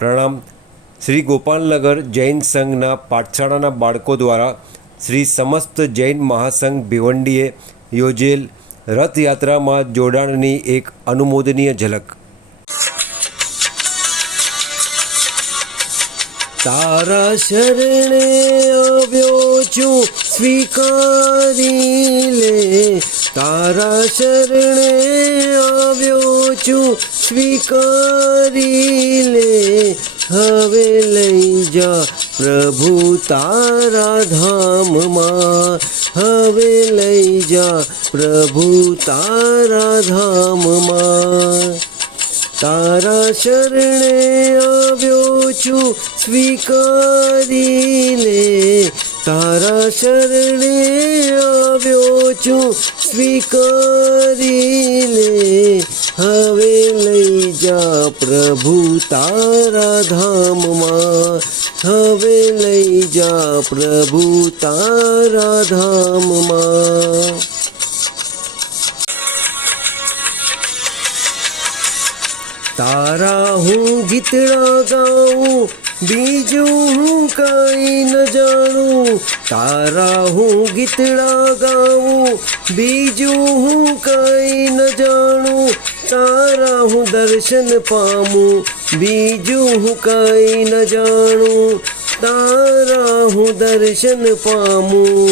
પ્રણામ. શ્રી ગોપાલનગર જૈન સંઘના પાઠશાળાના બાળકો દ્વારા શ્રી સમસ્ત જૈન મહાસંઘ ભિવંડીએ યોજેલ રથયાત્રામાં જોડાણની એક અનુમોદનીય ઝલક. તારા શરણે આવ્યો છું સ્વીકારી લે, તારા શરણે આવ્યો છું સ્વીકારી લે, હવે લઈ જા પ્રભુ તારા ધામમાં, હવે લઈ જા પ્રભુ તારા ધામમાં. તારા શરણે આવ્યો છું સ્વીકારી લે, તારા શરણે આવ્યો છું સ્વીકારી લે, હવે લઈ જા પ્રભુ તારા ધામમાં, હવે લઈ જા પ્રભુ તારા ધામમાં. તારા હું ગીતડા ગાઉં, બીજું હું કાંઈ ન જાણું, તારા હું ગીતડા ગાઉં, બીજું હું કાંઈ ન જાણું, તારા હું દર્શન પામું, બીજું હું કાંઈ ન જાણું, તારા હું દર્શન પામું,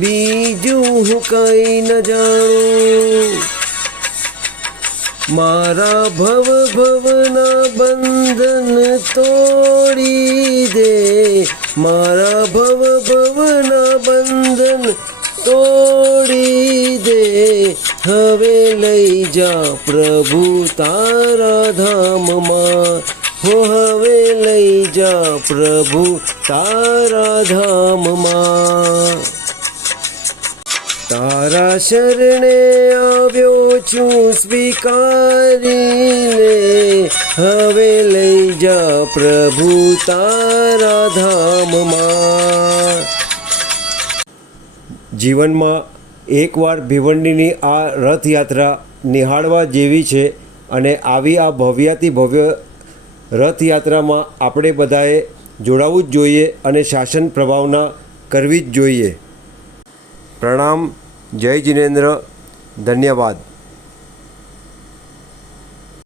બીજું હું કાંઈ ન જાણું. મારા ભવના બંધન તોડી દે, મારા ભવના બંધન તોડી દે, હવે લઈ જા પ્રભુ તારા ધામમાં, હો હવે લઈ જા પ્રભુ તારા ધામમાં. તારા શરણે આવ્યો છું સ્વીકારી લે, હવે લઈ જા પ્રભુ તારા ધામમાં. જીવનમાં એકવાર ભિવંડીની આ રથયાત્રા નિહાળવા જેવી છે અને આવી આ ભવ્યાતિ ભવ્ય રથયાત્રામાં આપણે બધાએ જોડાવું જ જોઈએ અને શાસન પ્રભાવના કરવી જ જોઈએ. પ્રણામ. જય જિનેન્દ્ર. ધન્યવાદ.